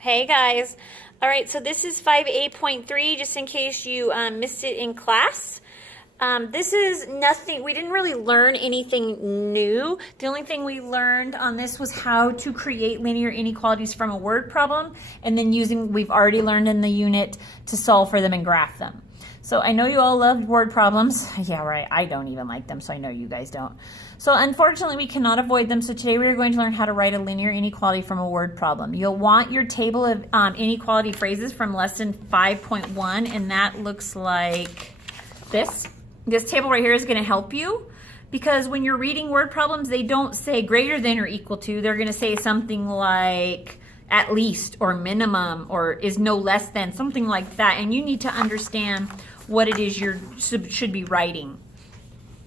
Hey guys. All right, so this is 5A.3, just in case you missed it in class. This is nothing, we didn't really learn anything new. The only thing we learned on this was how to create linear inequalities from a word problem, and then we've already learned in the unit to solve for them and graph them. So I know you all love word problems. Yeah, right, I don't even like them, so I know you guys don't. So unfortunately, we cannot avoid them. So today we're going to learn how to write a linear inequality from a word problem. You'll want your table of inequality phrases from lesson 5.1, and that looks like this. This table right here is going to help you, because when you're reading word problems, they don't say greater than or equal to. They're going to say something like at least or minimum or is no less than, something like that. And you need to understand what it is you should be writing.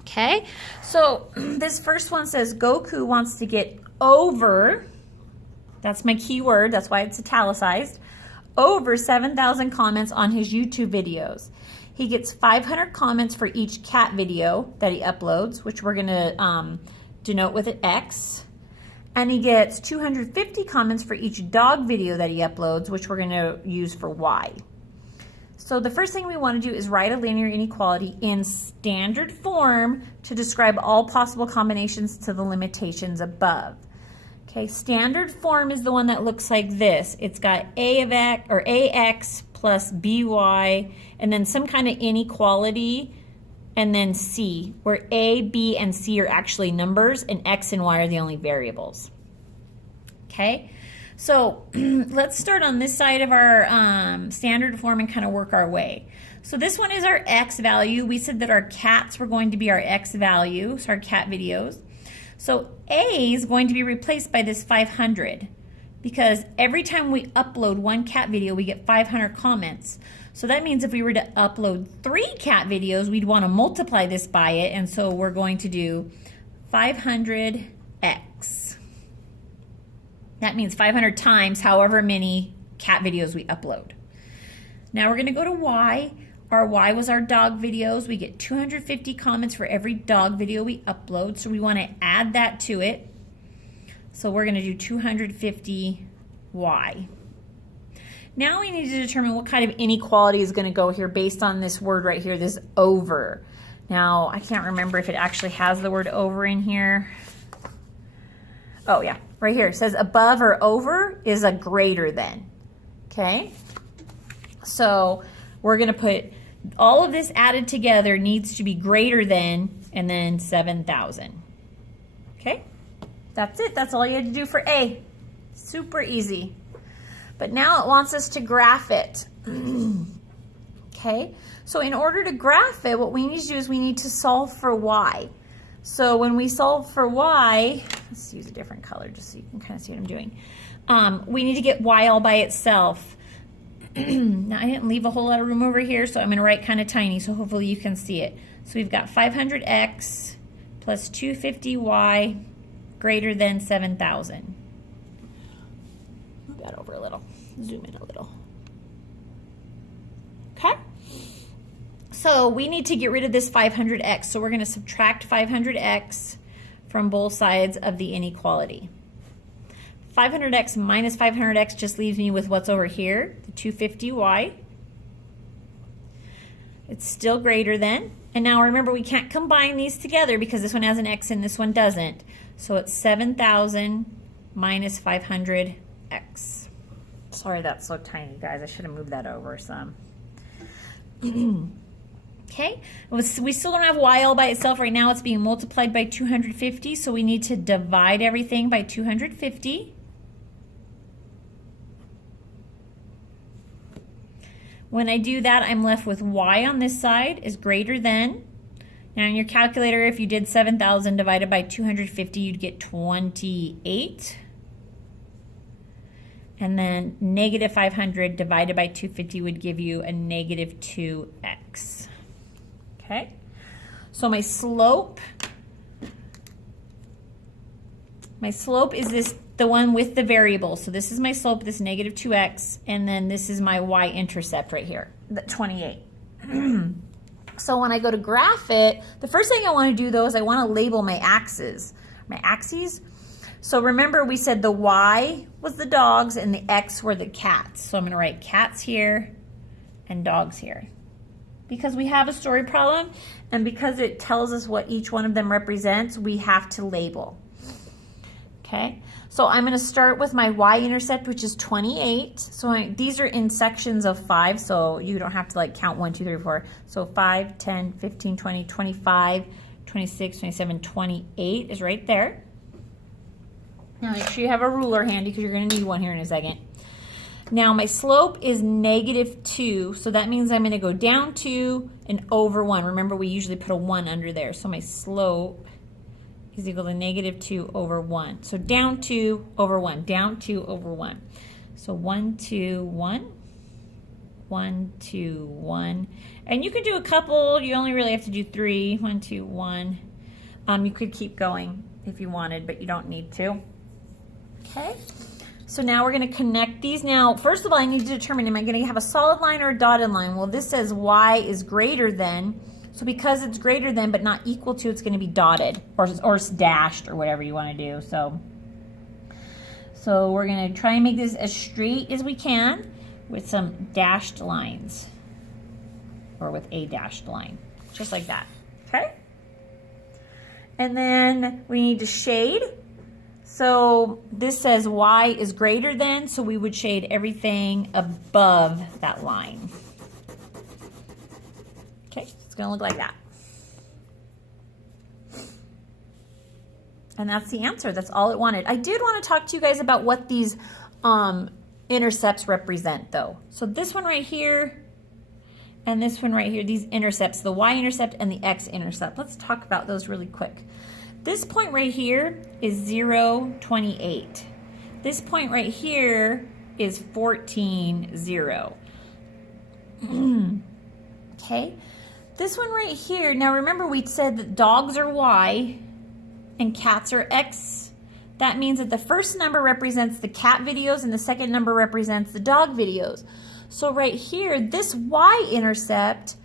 Okay, so this first one says Goku wants to get over, that's my key word, that's why it's italicized, over 7,000 comments on his YouTube videos. He gets 500 comments for each cat video that he uploads, which we're going to denote with an X. And he gets 250 comments for each dog video that he uploads, which we're going to use for Y. So the first thing we want to do is write a linear inequality in standard form to describe all possible combinations to the limitations above. Okay, standard form is the one that looks like this. It's got A of X or AX plus BY and then some kind of inequality and then C, where A, B, and C are actually numbers and X and Y are the only variables. Okay. So let's start on this side of our standard form and kind of work our way. So this one is our X value. We said that our cats were going to be our X value, so our cat videos. So A is going to be replaced by this 500 because every time we upload one cat video, we get 500 comments. So that means if we were to upload 3 cat videos, we'd want to multiply this by it. And so we're going to do 500X. That means 500 times however many cat videos we upload. Now we're going to go to Y. Our Y was our dog videos. We get 250 comments for every dog video we upload. So we want to add that to it. So we're going to do 250 Y. Now we need to determine what kind of inequality is going to go here based on this word right here, this over. Now I can't remember if it actually has the word over in here. Oh yeah, right here. It says above or over is a greater than. Okay? So we're going to put all of this added together needs to be greater than and then 7,000. Okay? That's it. That's all you had to do for A. Super easy. But now it wants us to graph it. Okay? So in order to graph it, what we need to do is we need to solve for Y. So when we solve for Y, let's use a different color just so you can kind of see what I'm doing. We need to get Y all by itself. Now I didn't leave a whole lot of room over here, so I'm going to write kind of tiny, so hopefully you can see it. So we've got 500X plus 250Y greater than 7,000. Move that over a little. Zoom in a little. Okay? So we need to get rid of this 500X. So we're going to subtract 500X from both sides of the inequality. 500X minus 500X just leaves me with what's over here, the 250Y. It's still greater than. And now remember, we can't combine these together because this one has an X and this one doesn't. So it's 7,000 minus 500X. Sorry that's so tiny, guys. I should have moved that over some. Okay, we still don't have Y all by itself. Right now it's being multiplied by 250, so we need to divide everything by 250. When I do that, I'm left with Y on this side is greater than. Now in your calculator, if you did 7,000 divided by 250, you'd get 28. And then negative 500 divided by 250 would give you a negative 2x. Okay, so my slope is the one with the variable. So this is my slope, this negative 2x, and then this is my y-intercept right here, the 28. So when I go to graph it, the first thing I want to do though is I want to label my axes. So remember we said the Y was the dogs and the X were the cats. So I'm going to write cats here and dogs here. Because we have a story problem and because it tells us what each one of them represents, we have to label. Okay, so I'm going to start with my y-intercept, which is 28. So these are in sections of 5, so you don't have to like count 1, 2, 3, 4. So 5, 10, 15, 20, 25, 26, 27, 28 is right there. Now make sure you have a ruler handy because you're going to need one here in a second. Now my slope is -2, so that means I'm going to go down 2 and over 1. Remember we usually put a 1 under there, so my slope is equal to -2 over 1. So down 2 over 1, down 2 over 1. So 1, 2, 1, 1, 2, 1. And you could do a couple, you only really have to do 3, 1, 2, 1. You could keep going if you wanted, but you don't need to. Okay, so now we're going to connect these. Now, first of all, I need to determine, am I going to have a solid line or a dotted line? Well, this says y is greater than, so because it's greater than but not equal to, it's going to be dotted or dashed or whatever you want to do. So we're going to try and make this as straight as we can with some dashed lines or with a dashed line, just like that. Okay? And then we need to shade. So this says y is greater than, so we would shade everything above that line. Okay, it's going to look like that. And that's the answer. That's all it wanted. I did want to talk to you guys about what these intercepts represent, though. So this one right here and this one right here, these intercepts, the y-intercept and the x-intercept. Let's talk about those really quick. This point right here is 0, 28. This point right here is 14, 0. Okay. This one right here, now remember we said that dogs are y and cats are x. That means that the first number represents the cat videos and the second number represents the dog videos. So right here, this y-intercept,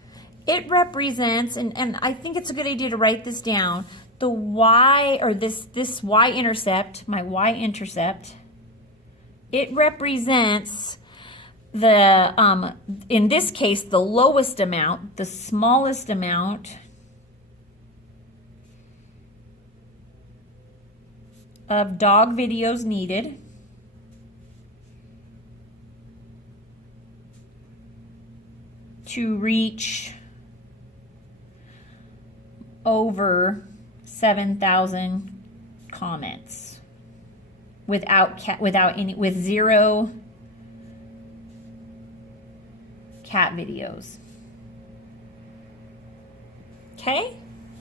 it represents, and I think it's a good idea to write this down, the y, or this y-intercept, my y-intercept, it represents the, in this case, the lowest amount, the smallest amount of dog videos needed to reach over 7,000 comments with zero cat videos. Okay?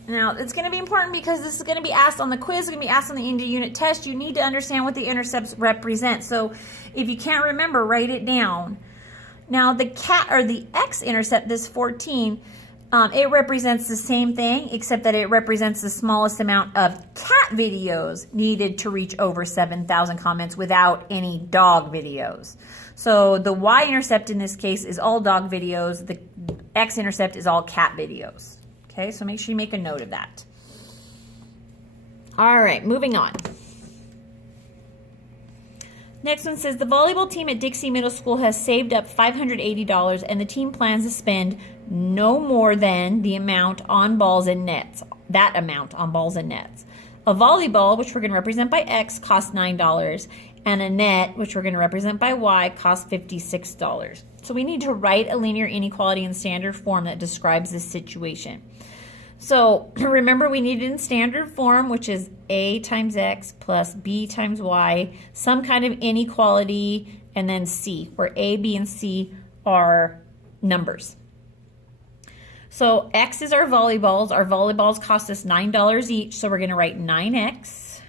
Now, it's going to be important because this is going to be asked on the quiz, it's going to be asked on the end of unit test. You need to understand what the intercepts represent. So if you can't remember, write it down. Now, the cat or the x-intercept, this 14, it represents the same thing, except that it represents the smallest amount of cat videos needed to reach over 7,000 comments without any dog videos. So the y-intercept in this case is all dog videos. The x-intercept is all cat videos. Okay, so make sure you make a note of that. All right, moving on. Next one says, the volleyball team at Dixie Middle School has saved up $580 and the team plans to spend no more than the amount on balls and nets, that amount on balls and nets. A volleyball, which we're going to represent by X, costs $9, and a net, which we're going to represent by Y, costs $56. So we need to write a linear inequality in standard form that describes this situation. So remember, we need it in standard form, which is A times X plus B times Y, some kind of inequality, and then C, where A, B, and C are numbers. So X is our volleyballs. Our volleyballs cost us $9 each, so we're going to write 9X.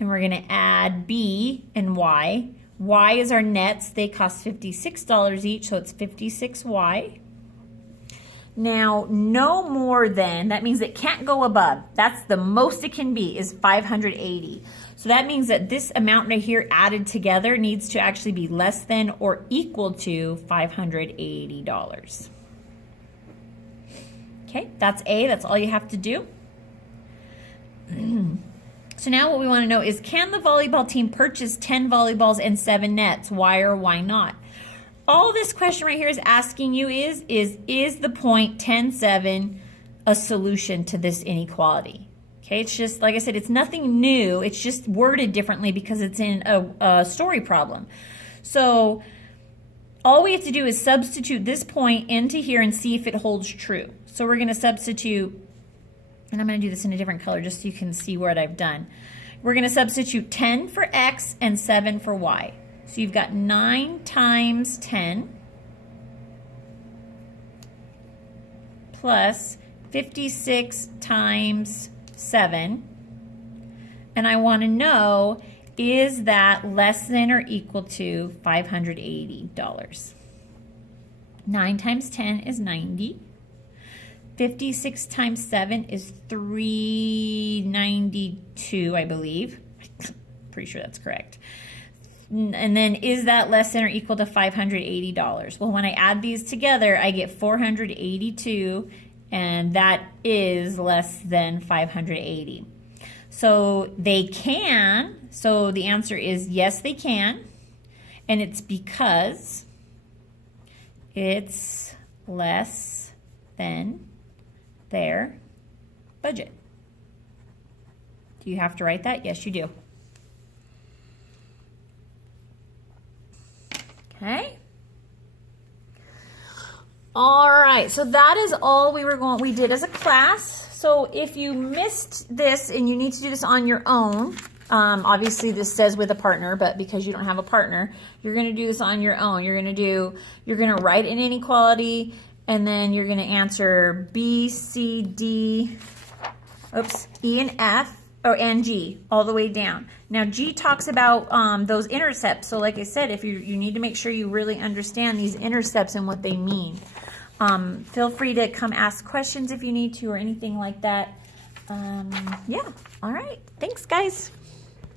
And we're going to add B and Y. Y is our nets. They cost $56 each, so it's 56Y. Now, no more than, that means it can't go above. That's the most it can be, is 580. So that means that this amount right here added together needs to actually be less than or equal to $580. Okay, that's A. That's all you have to do. So now what we want to know is, can the volleyball team purchase 10 volleyballs and 7 nets? Why or why not? All this question right here is asking you is the point 10-7 a solution to this inequality? Okay, it's just, like I said, it's nothing new. It's just worded differently because it's in a story problem. So all we have to do is substitute this point into here and see if it holds true. So we're going to substitute, and I'm going to do this in a different color just so you can see what I've done. We're going to substitute 10 for x and 7 for y. So you've got 9 times 10 plus 56 times 7. And I want to know, is that less than or equal to $580? 9 times 10 is 90. 56 times 7 is 392, I believe. Pretty sure that's correct. And then, is that less than or equal to $580? Well, when I add these together, I get 482, and that is less than 580. So they can. So the answer is yes, they can. And it's because it's less than their budget. Do you have to write that? Yes, you do. Okay. All right, so that is all we did as a class. So if you missed this and you need to do this on your own, obviously this says with a partner, but because you don't have a partner, you're going to do this on your own. You're going to write an inequality, and then you're going to answer B, C, D, E and F, and G, all the way down. Now, G talks about those intercepts. So like I said, if you need to make sure you really understand these intercepts and what they mean. Feel free to come ask questions if you need to or anything like that. Yeah, all right. Thanks, guys.